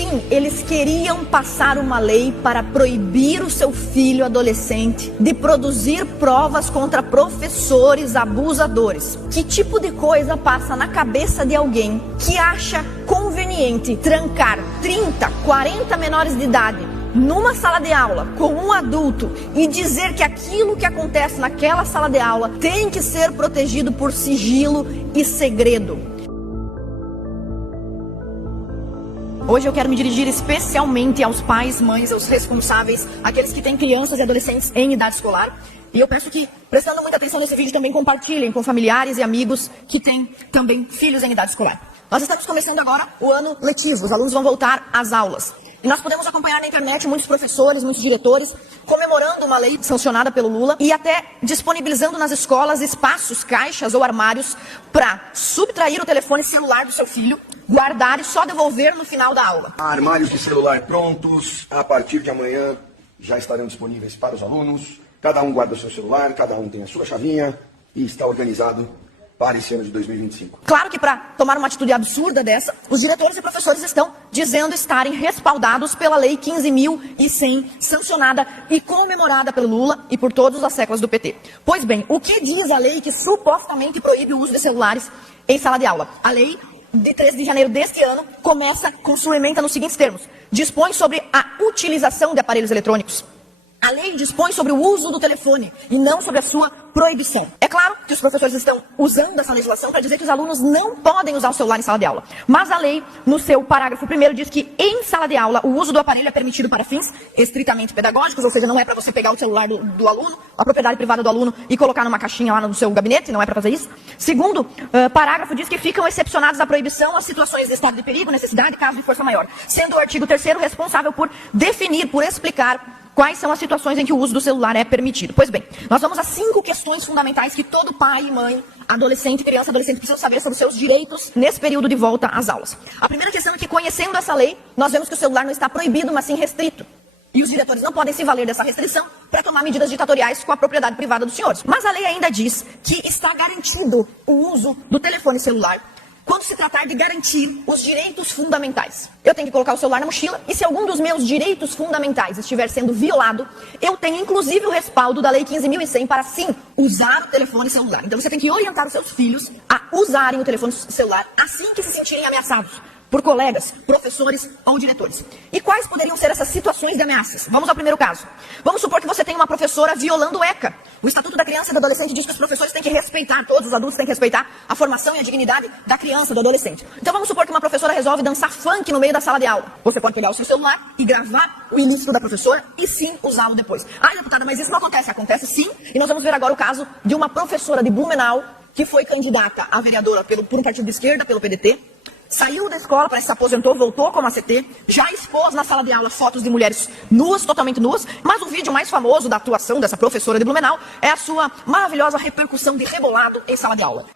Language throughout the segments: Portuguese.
Sim, eles queriam passar uma lei para proibir o seu filho adolescente de produzir provas contra professores abusadores. Que tipo de coisa passa na cabeça de alguém que acha conveniente trancar 30, 40 menores de idade numa sala de aula com um adulto e dizer que aquilo que acontece naquela sala de aula tem que ser protegido por sigilo e segredo? Hoje eu quero me dirigir especialmente aos pais, mães, aos responsáveis, aqueles que têm crianças e adolescentes em idade escolar. E eu peço que, prestando muita atenção nesse vídeo, também compartilhem com familiares e amigos que têm também filhos em idade escolar. Nós estamos começando agora o ano letivo, os alunos vão voltar às aulas. E nós podemos acompanhar na internet muitos professores, muitos diretores, comemorando uma lei sancionada pelo Lula e até disponibilizando nas escolas espaços, caixas ou armários para subtrair o telefone celular do seu filho, guardar e só devolver no final da aula. Armários de celular prontos, a partir de amanhã já estarão disponíveis para os alunos. Cada um guarda o seu celular, cada um tem a sua chavinha e está organizado para esse ano de 2025. Claro que para tomar uma atitude absurda dessa, os diretores e professores estão dizendo estarem respaldados pela Lei 15.100, sancionada e comemorada pelo Lula e por todas as séculas do PT. Pois bem, o que diz a lei que supostamente proíbe o uso de celulares em sala de aula? A lei de 13 de janeiro deste ano começa com sua ementa nos seguintes termos: dispõe sobre a utilização de aparelhos eletrônicos. A lei dispõe sobre o uso do telefone e não sobre a sua proibição. É claro que os professores estão usando essa legislação para dizer que os alunos não podem usar o celular em sala de aula. Mas a lei, no seu parágrafo 1º, diz que em sala de aula o uso do aparelho é permitido para fins estritamente pedagógicos, ou seja, não é para você pegar o celular do aluno, a propriedade privada do aluno e colocar numa caixinha lá no seu gabinete, não é para fazer isso. Segundo parágrafo diz que ficam excepcionados da proibição as situações de estado de perigo, necessidade e caso de força maior, sendo o artigo 3º responsável por definir, por explicar quais são as situações em que o uso do celular é permitido. Pois bem, nós vamos a 5 questões fundamentais que todo pai, mãe, adolescente, criança, adolescente precisam saber sobre os seus direitos nesse período de volta às aulas. A primeira questão é que, conhecendo essa lei, nós vemos que o celular não está proibido, mas sim restrito. E os diretores não podem se valer dessa restrição para tomar medidas ditatoriais com a propriedade privada dos senhores. Mas a lei ainda diz que está garantido o uso do telefone celular quando se tratar de garantir os direitos fundamentais. Eu tenho que colocar o celular na mochila e se algum dos meus direitos fundamentais estiver sendo violado, eu tenho inclusive o respaldo da Lei 15.100 para sim usar o telefone celular. Então você tem que orientar os seus filhos a usarem o telefone celular assim que se sentirem ameaçados por colegas, professores ou diretores. E quais poderiam ser essas situações de ameaças? Vamos ao primeiro caso. Vamos supor que você tem uma professora violando o ECA. O Estatuto da Criança e do Adolescente diz que os professores têm que respeitar, todos os adultos têm que respeitar a formação e a dignidade da criança, do adolescente. Então vamos supor que uma professora resolve dançar funk no meio da sala de aula. Você pode pegar o seu celular e gravar o ilustro da professora e sim usá-lo depois. Ah, deputada, mas isso não acontece. Acontece sim. E nós vamos ver agora o caso de uma professora de Blumenau que foi candidata a vereadora por um partido de esquerda, pelo PDT. Saiu da escola, parece que se aposentou, voltou como ACT, já expôs na sala de aula fotos de mulheres nuas, totalmente nuas, mas o vídeo mais famoso da atuação dessa professora de Blumenau é a sua maravilhosa repercussão de rebolado em sala de aula.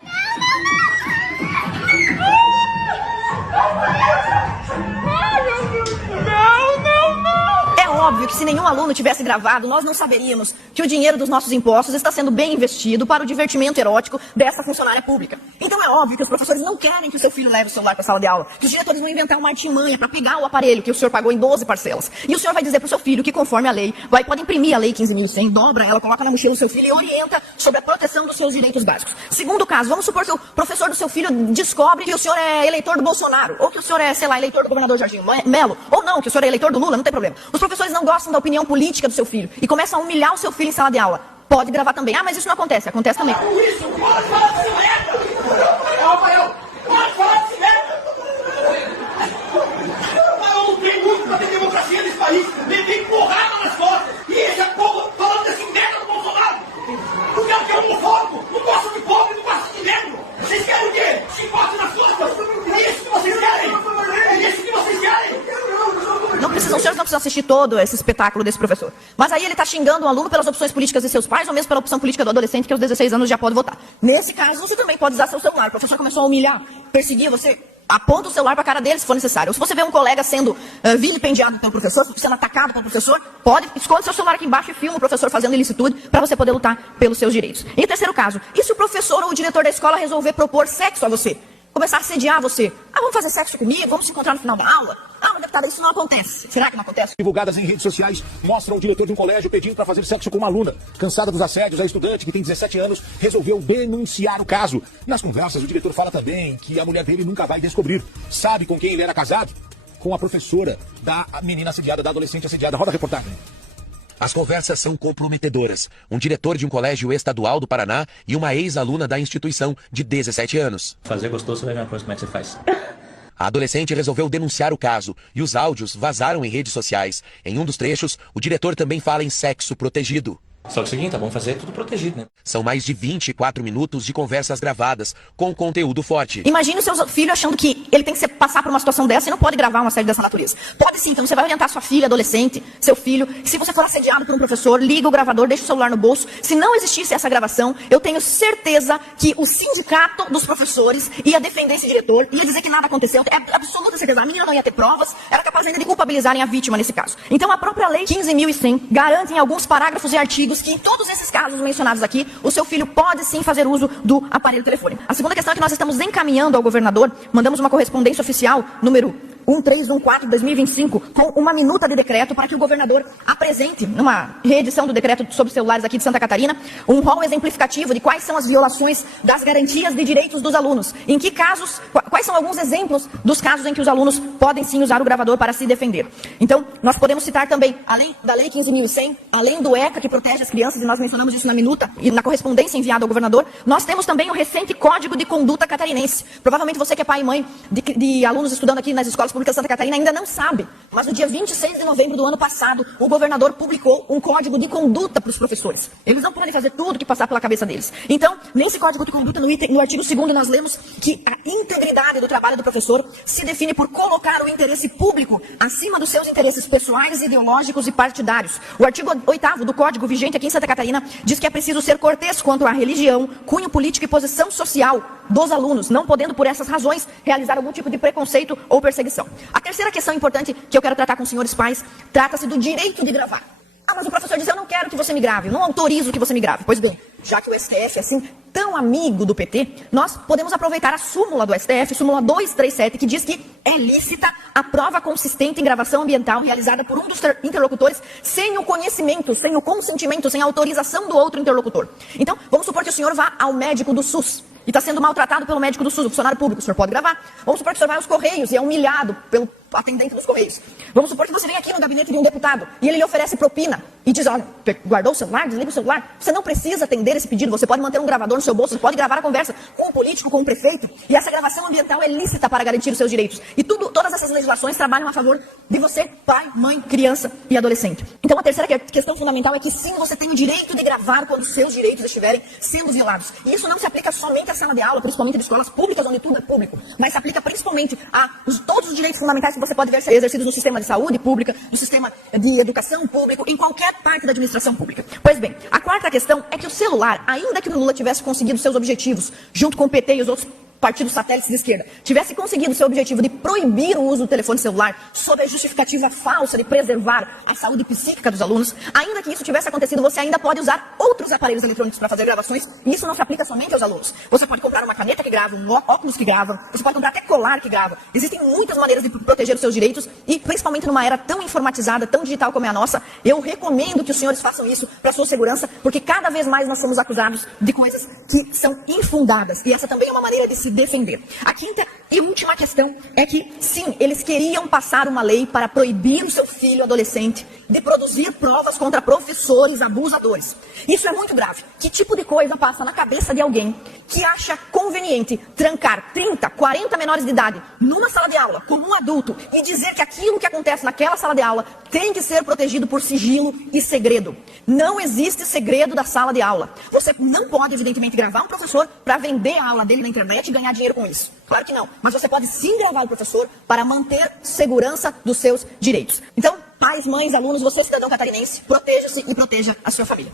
É óbvio que se nenhum aluno tivesse gravado, nós não saberíamos que o dinheiro dos nossos impostos está sendo bem investido para o divertimento erótico dessa funcionária pública. Então é óbvio que os professores não querem que o seu filho leve o celular para a sala de aula, que os diretores vão inventar uma artimanha para pegar o aparelho que o senhor pagou em 12 parcelas. E o senhor vai dizer para o seu filho que, conforme a lei, pode imprimir a Lei 15.100, dobra ela, coloca na mochila do seu filho e orienta sobre a proteção dos seus direitos básicos. Segundo caso, vamos supor que o professor do seu filho descobre que o senhor é eleitor do Bolsonaro, ou que o senhor é, sei lá, eleitor do governador Jorginho Melo, ou não, que o senhor é eleitor do Lula, não tem problema. Os professores não gostam da opinião política do seu filho e começam a humilhar o seu filho em sala de aula. Pode gravar também. Ah, mas isso não acontece. Acontece também. Isso, pode falar desse merda! Rafael, pode falar desse merda! Eu não tenho muito pra ter democracia nesse país. Tem porrada nas costas. E esse povo falando desse merda do Bolsonaro. O cara que é homofóbico, não gosta de pobre, não gosta de negro. Vocês querem o quê? Chicote nas costas? É isso que vocês querem? É isso que vocês querem? Os senhores não precisam assistir todo esse espetáculo desse professor. Mas aí ele está xingando o aluno pelas opções políticas de seus pais ou mesmo pela opção política do adolescente que aos 16 anos já pode votar. Nesse caso, você também pode usar seu celular. O professor começou a humilhar, perseguir você, aponta o celular para a cara dele se for necessário. Ou se você vê um colega sendo vilipendiado pelo professor, sendo atacado pelo professor, pode, esconde seu celular aqui embaixo e filma o professor fazendo ilicitude para você poder lutar pelos seus direitos. Em terceiro caso, e se o professor ou o diretor da escola resolver propor sexo a você? começar a assediar você. Ah, vamos fazer sexo comigo, vamos se encontrar no final da aula. Ah, mas deputada, isso não acontece. Será que não acontece? Divulgadas em redes sociais mostram o diretor de um colégio pedindo para fazer sexo com uma aluna. Cansada dos assédios, a estudante, que tem 17 anos, resolveu denunciar o caso. Nas conversas, o diretor fala também que a mulher dele nunca vai descobrir. Sabe com quem ele era casado? Com a professora da menina assediada, da adolescente assediada. Roda a reportagem. As conversas são comprometedoras. Um diretor de um colégio estadual do Paraná e uma ex-aluna da instituição de 17 anos. Fazer gostoso, você vai ver uma coisa como é que você faz. A adolescente resolveu denunciar o caso e os áudios vazaram em redes sociais. Em um dos trechos, o diretor também fala em sexo protegido. Só que é o seguinte, tá bom fazer tudo protegido, né? São mais de 24 minutos de conversas gravadas, com conteúdo forte. Imagine o seu filho achando que ele tem que passar por uma situação dessa e não pode gravar uma série dessa natureza. Pode sim, então você vai orientar sua filha, adolescente, seu filho. Se você for assediado por um professor, liga o gravador, deixa o celular no bolso. Se não existisse essa gravação, eu tenho certeza que o sindicato dos professores ia defender esse diretor, ia dizer que nada aconteceu. É absoluta certeza. A menina não ia ter provas, era capaz ainda de culpabilizarem a vítima nesse caso. Então a própria lei 15.100 garante em alguns parágrafos e artigos que em todos esses casos mencionados aqui, o seu filho pode sim fazer uso do aparelho telefônico. A segunda questão é que nós estamos encaminhando ao governador, mandamos uma correspondência oficial, número 1314 de 2025, com uma minuta de decreto para que o governador apresente, numa reedição do decreto sobre celulares aqui de Santa Catarina, um rol exemplificativo de quais são as violações das garantias de direitos dos alunos. Em que casos, quais são alguns exemplos dos casos em que os alunos podem sim usar o gravador para se defender. Então, nós podemos citar também, além da lei 15.100, além do ECA, que protege as crianças, e nós mencionamos isso na minuta e na correspondência enviada ao governador, nós temos também o recente Código de Conduta Catarinense. Provavelmente você que é pai e mãe de alunos estudando aqui nas escolas públicas de Santa Catarina ainda não sabe, mas no dia 26 de novembro do ano passado, o governador publicou um código de conduta para os professores. Eles não podem fazer tudo que passar pela cabeça deles. Então, nesse código de conduta, no artigo 2º, nós lemos que a integridade do trabalho do professor se define por colocar o interesse público acima dos seus interesses pessoais, ideológicos e partidários. O artigo 8º do código vigente aqui em Santa Catarina diz que é preciso ser cortês quanto à religião, cunho político e posição social dos alunos, não podendo por essas razões realizar algum tipo de preconceito ou perseguição. A terceira questão importante que eu quero tratar com os senhores pais, trata-se do direito de gravar. Ah, mas o professor diz, eu não quero que você me grave, eu não autorizo que você me grave. Pois bem, já que o STF é assim tão amigo do PT, nós podemos aproveitar a súmula do STF, súmula 237, que diz que é lícita a prova consistente em gravação ambiental realizada por um dos interlocutores sem o conhecimento, sem o consentimento, sem a autorização do outro interlocutor. Então, vamos supor que o senhor vá ao médico do SUS e está sendo maltratado pelo médico do SUS, o funcionário público, o senhor pode gravar. Vamos supor que o senhor vai aos Correios e é humilhado pelo atendente dos Correios. Vamos supor que você vem aqui no gabinete de um deputado e ele lhe oferece propina e diz, olha, guardou o celular, desliga o celular. Você não precisa atender esse pedido, você pode manter um gravador no seu bolso, você pode gravar a conversa com o político, com o prefeito, e essa gravação ambiental é lícita para garantir os seus direitos. E todas essas legislações trabalham a favor de você, pai, mãe, criança e adolescente. Então a terceira questão fundamental é que sim, você tem o direito de gravar quando os seus direitos estiverem sendo violados. E isso não se aplica somente à sala de aula, principalmente de escolas públicas, onde tudo é público, mas se aplica principalmente a todos os direitos fundamentais que você pode ver ser exercidos no sistema de saúde pública, no sistema de educação público, em qualquer parte da administração pública. Pois bem, a quarta questão é que o celular, ainda que o Lula tivesse conseguido seus objetivos, junto com o PT e os outros partidos satélites de esquerda, tivesse conseguido o seu objetivo de proibir o uso do telefone celular sob a justificativa falsa de preservar a saúde psíquica dos alunos, ainda que isso tivesse acontecido, você ainda pode usar outros aparelhos eletrônicos para fazer gravações, e isso não se aplica somente aos alunos. Você pode comprar uma caneta que grava, um óculos que grava, você pode comprar até colar que grava. Existem muitas maneiras de proteger os seus direitos e, principalmente numa era tão informatizada, tão digital como é a nossa, eu recomendo que os senhores façam isso para sua segurança, porque cada vez mais nós somos acusados de coisas que são infundadas, e essa também é uma maneira de se defender. A quinta e última questão é que, sim, eles queriam passar uma lei para proibir o seu filho adolescente de produzir provas contra professores abusadores. Isso é muito grave. Que tipo de coisa passa na cabeça de alguém que acha conveniente trancar 30, 40 menores de idade numa sala de aula como um adulto e dizer que aquilo que acontece naquela sala de aula tem que ser protegido por sigilo e segredo? Não existe segredo da sala de aula. Você não pode, evidentemente, gravar um professor para vender a aula dele na internet e ganhar dinheiro com isso. Claro que não. Mas você pode sim gravar o professor para manter segurança dos seus direitos. Então, pais, mães, alunos, você cidadão catarinense, proteja-se e proteja a sua família.